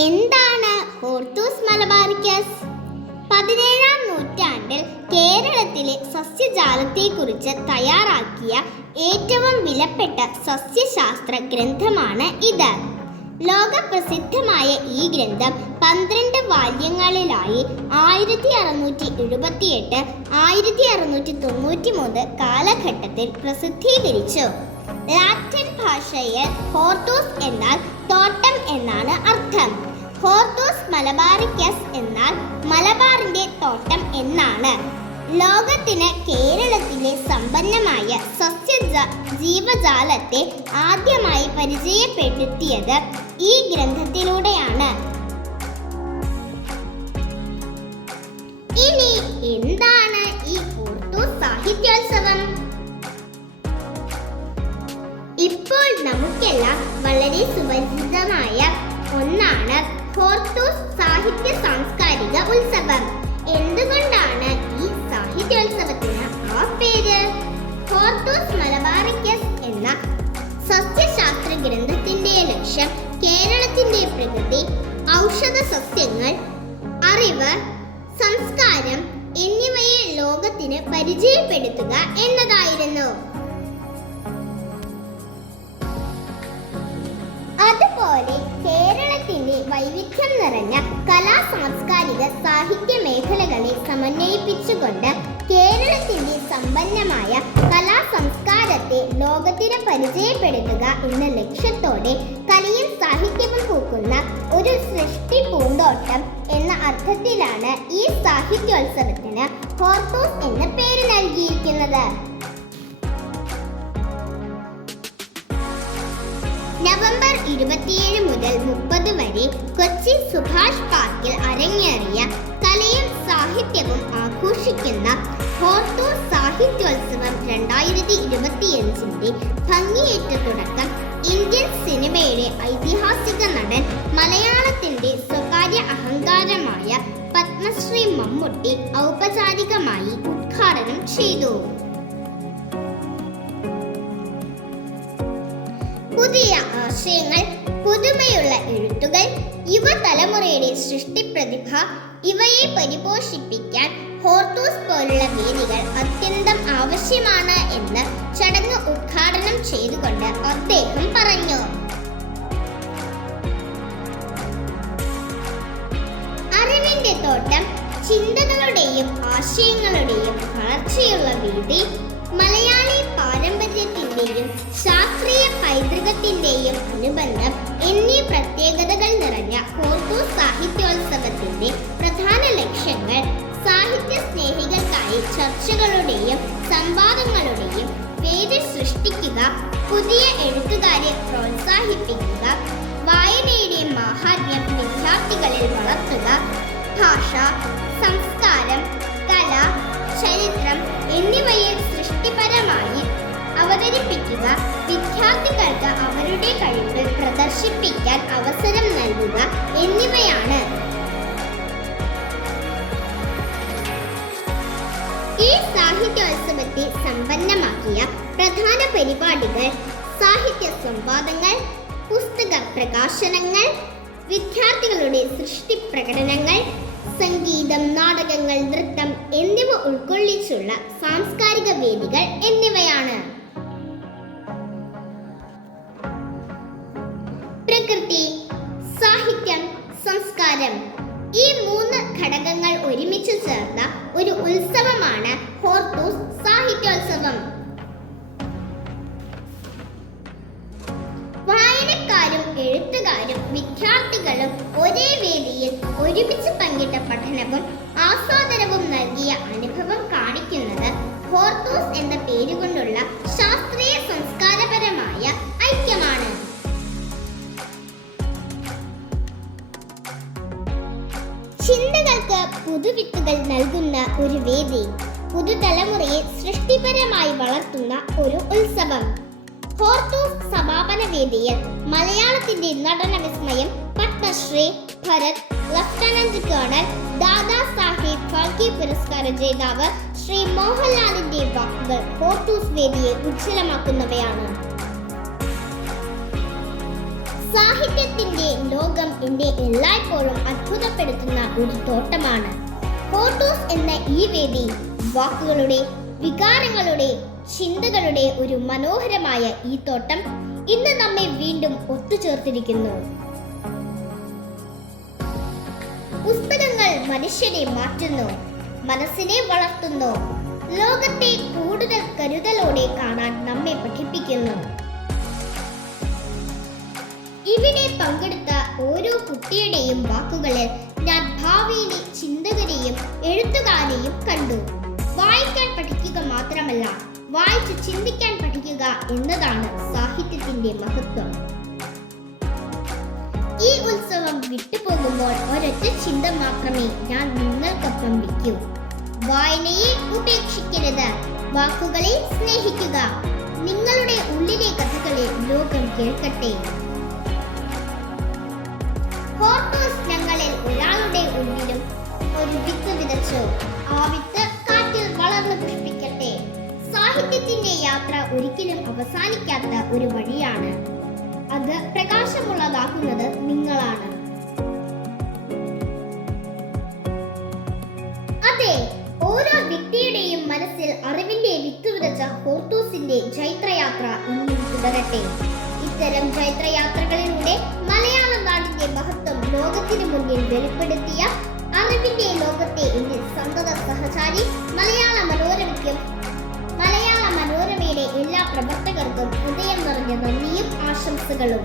എന്താണ് Hortus Malabaricus? 17-ാം നൂറ്റാണ്ടിൽ കേരളത്തിലെ സസ്യജാലത്തെക്കുറിച്ച് തയ്യാറാക്കിയ ഏറ്റവും വിലപ്പെട്ട സസ്യശാസ്ത്ര ഗ്രന്ഥമാണ് ഇത്. ലോകപ്രസിദ്ധമായ ഈ ഗ്രന്ഥം 12 വാല്യങ്ങളിലായി 1678-1693 കാലഘട്ടത്തിൽ പ്രസിദ്ധീകരിച്ചു. ലാറ്റിൻ ഭാഷയിൽ ഹോർത്തൂസ് എന്നാൽ തോട്ടം എന്നാണ് അർത്ഥം. ഹോർത്തൂസ് മലബാറിക്കസ് എന്നാൽ മലബാറിന്റെ തോട്ടം എന്നാണ്. ലോകത്തിന് കേരളത്തിലെ സമ്പന്നമായ ജീവജാലത്തെ ആദ്യമായി പരിചയപ്പെടുത്തിയത് ഈ ഗ്രന്ഥത്തിലൂടെയാണ്. ഇനി എന്താണ് ഈ ഹോർത്തൂസ് സാഹിത്യോത്സവം? ഇപ്പോൾ നമുക്കെല്ലാം വളരെ സുപരിചിതമായ ഒന്നാണ് ഹോർത്തൂസ് സാഹിത്യ സാംസ്കാരിക ഉത്സവം. എന്തുകൊണ്ടാണ് ഈ സാഹിത്യോത്സവത്തിന് ആ പേര്? ഹോർത്തൂസ് മലബാറിക്കസ് എന്ന സസ്യശാസ്ത്ര ഗ്രന്ഥത്തിന്റെ ലക്ഷ്യം കേരളത്തിന്റെ പ്രകൃതി, ഔഷധ സസ്യങ്ങൾ, അറിവ്, സംസ്കാരം എന്നിവയെ ലോകത്തിന് പരിചയപ്പെടുത്തുക എന്നതായിരുന്നു. അതുപോലെ കേരളത്തിന്റെ വൈവിധ്യം നിറഞ്ഞ കലാ സാംസ്കാരിക സാഹിത്യ മേഖലകളെ സമന്വയിപ്പിച്ചുകൊണ്ട് കേരളത്തിന്റെ സമ്പന്നമായ കലാ സംസ്കാരത്തെ ലോകത്തിന് പരിചയപ്പെടുത്തുക എന്ന ലക്ഷ്യത്തോടെ കലയും സാഹിത്യവും പൂക്കുന്ന ഒരു സൃഷ്ടി പൂന്തോട്ടം എന്ന അർത്ഥത്തിലാണ് ഈ സാഹിത്യോത്സവത്തിന് ഹോർത്തൂസ് എന്ന പേര് നൽകിയിരിക്കുന്നത്. നവംബർ 27 മുതൽ 30 വരെ കൊച്ചി സുഭാഷ് പാർക്കിൽ അരങ്ങേറിയ കലയും സാഹിത്യവും ആഘോഷിക്കുന്ന ഹോർത്തൂസ് സാഹിത്യോത്സവം 2025ന്റെ ഭംഗിയേറ്റ തുടക്കം ഇന്ത്യൻ സിനിമയുടെ ഐതിഹാസിക നടൻ, മലയാളത്തിന്റെ സ്വകാര്യ അഹങ്കാരമായ പത്മശ്രീ മമ്മൂട്ടി ഔപചാരികമായി ഉദ്ഘാടനം ചെയ്തു. പുതിയ ആശയങ്ങൾ, പുതുമയുള്ള എഴുത്തുകൾ, യുവതലമുറയുടെ സൃഷ്ടിപ്രതിഭ ഇവയെ പരിപോഷിപ്പിക്കാൻ ഹോർത്തൂസ് പോലുള്ള വേദികൾ അത്യന്തം ആവശ്യമാണ് എന്ന് ചടങ്ങ് ഉദ്ഘാടനം ചെയ്തുകൊണ്ട് അദ്ദേഹം പറഞ്ഞു. അറിവിന്റെ തോട്ടം, ചിന്തകളുടെയും ആശയങ്ങളുടെയും വളർച്ചയുള്ള വേദി, മലയാളി പാരമ്പര്യത്തിന്റെയും ശാസ്ത്രീയ പൈതൃകത്തിന്റെയും അനുബന്ധം എന്നീ പ്രത്യേകതകൾ നിറഞ്ഞ ഹോർത്തൂസ് സാഹിത്യോത്സവത്തിന്റെ പ്രധാന ലക്ഷ്യങ്ങൾ സാഹിത്യ സ്നേഹികൾക്കായി ചർച്ചകളുടെയും സംവാദങ്ങളുടെയും വേദി സൃഷ്ടിക്കുക, പുതിയ എഴുത്തുകാരെ പ്രോത്സാഹിപ്പിക്കുക, വായനയുടെ മാഹാത്മ്യം വിദ്യാർത്ഥികളിൽ വളർത്തുക, ഭാഷ, സംസ്കാരം, കല, ചരിത്രം എന്നിവയെ സൃഷ്ടിപരമായി അവതരിപ്പിക്കുക, വിദ്യാർത്ഥികൾക്ക് അവരുടെ കഴിവുകൾ പ്രദർശിപ്പിക്കാൻ അവസരം നൽകുക എന്നിവയാണ്. ഈ സാഹിത്യോത്സവത്തെ സമ്പന്നമാക്കിയ പ്രധാന പരിപാടികൾ സാഹിത്യ സംവാദങ്ങൾ, പുസ്തക പ്രകാശനങ്ങൾ, വിദ്യാർത്ഥികളുടെ സൃഷ്ടി പ്രകടനങ്ങൾ, സംഗീതം, നാടകങ്ങൾ, നൃത്തം എന്നിവ ഉൾക്കൊള്ളിച്ചുള്ള സാംസ്കാരിക വേദികൾ എന്നിവയാണ്. പ്രകൃതി, സാഹിത്യം, സംസ്കാരം ഈ 3 ഘടകങ്ങൾ ഒരുമിച്ച് ചേർന്ന ഒരു ഉത്സവമാണ് ഹോർത്തൂസ് സാഹിത്യോത്സവം. വായനക്കാരും എഴുത്തുകാരും വിദ്യാർത്ഥികളും ഒരേ വേദിയിൽ ഒരുമിച്ച് പങ്കിട്ട പഠനവും ആസ്വാദനവും നൽകിയ അനുഭവം കാണിക്കുന്നത് ഹോർത്തൂസ് എന്ന പേരുകൊണ്ടുള്ള ശാസ്ത്രീയ സംസ്കാരപരമായ ഐക്യമാണ്. ചിന്തകൾക്ക് പുതുവിത്തുകൾ നൽകുന്ന ഒരു വേദി, പുതുതലമുറയെ സൃഷ്ടിപരമായി വളർത്തുന്ന ഒരു ഉത്സവം. ഹോർത്തൂസ് സമാപന വേദിയിൽ മലയാളത്തിന്റെ നടന വിസ്മയം പത്മശ്രീ ഭരത്, ലഫ്റ്റനന്റ് കേണൽ, ദാദാ സാഹിബ് ഫാൽക്കെ പുരസ്കാര ജേതാവ് ശ്രീ മോഹൻലാലിന്റെ വാക്കുകൾ ഹോർത്തൂസ് വേദിയെ ഉജ്ജ്വലമാക്കുന്നവയാണ്. സാഹിത്യത്തിന്റെ ലോകം എന്നെ എല്ലായ്പ്പോഴും അത്ഭുതപ്പെടുത്തുന്ന ഒരു തോട്ടമാണ്. ഹോർത്തൂസ് എന്ന ഈ വേദി വാക്കുകളുടെ, വികാരങ്ങളുടെ, ചിന്തകളുടെ ഒരു മനോഹരമായ ഈ തോട്ടം ഇന്ന് നമ്മെ വീണ്ടും ഒത്തുചേർത്തിരിക്കുന്നു. പുസ്തകങ്ങൾ മനുഷ്യനെ മാറ്റുന്നു, മനസ്സിനെ വളർത്തുന്നു, ലോകത്തെ കൂടുതൽ കരുതലോടെ കാണാൻ നമ്മെ പഠിപ്പിക്കുന്നു. ഇവിടെ പങ്കെടുത്ത ഓരോ കുട്ടിയുടെയും വാക്കുകളിൽ ഞാൻ ഭാവിയിലെ ചിന്തകരെയും എഴുത്തുകാരെയും കണ്ടു. വായിക്കാൻ പഠിക്കുക മാത്രമല്ല, വായിച്ച് ചിന്തിക്കാൻ പഠിക്കുക എന്നതാണ് സാഹിത്യത്തിന്റെ മഹത്വം. ഈ ഉത്സവം വിട്ടുപോകുമ്പോൾ ഒരൊറ്റ ചിന്ത മാത്രമേ ഞാൻ നിങ്ങൾക്കൊപ്പം വയ്ക്കൂ. വായനയെ ഉപേക്ഷിക്കരുത്, വാക്കുകളെ സ്നേഹിക്കുക. നിങ്ങളുടെ ഉള്ളിലെ കഥകളെ ലോകം കേൾക്കട്ടെ. ഹോർത്തൂസ് ഞങ്ങളിൽ ഒരാളുടെ ഉള്ളിലും ഒരു വിത്ത് വിതച്ചു. ആ വിത്ത് കാറ്റിൽ വളർന്നു പുഷ്പിക്കട്ടെ. സാഹിത്യത്തിന്റെ യാത്ര ഒരിക്കലും അവസാനിക്കാത്ത ഒരു വഴിയാണ്. അത് പ്രകാശമുള്ളതാക്കുന്നത് നിങ്ങളാണ്. അതെ, ഓരോ വ്യക്തിയുടെയും മനസ്സിൽ അറിവിന്റെ വിത്ത് വിതച്ച ഹോർത്തൂസിന്റെ ജൈത്രയാത്ര ഇന്നും തുടരട്ടെ. ഇത്തരം ജൈത്രയാത്രകളിലൂടെ മലയാള നാടിന്റെ മഹത്വം ലോകത്തിന് മുന്നിൽ വെളിപ്പെടുത്തിയ അറിവിന്റെ ലോകത്തെ എന്റെ സന്തത സഹചാരി മലയാള മനോരമയുടെ എല്ലാ പ്രവർത്തകർക്കും ഹൃദയം നിറഞ്ഞ നന്ദിയും ആശംസകളും.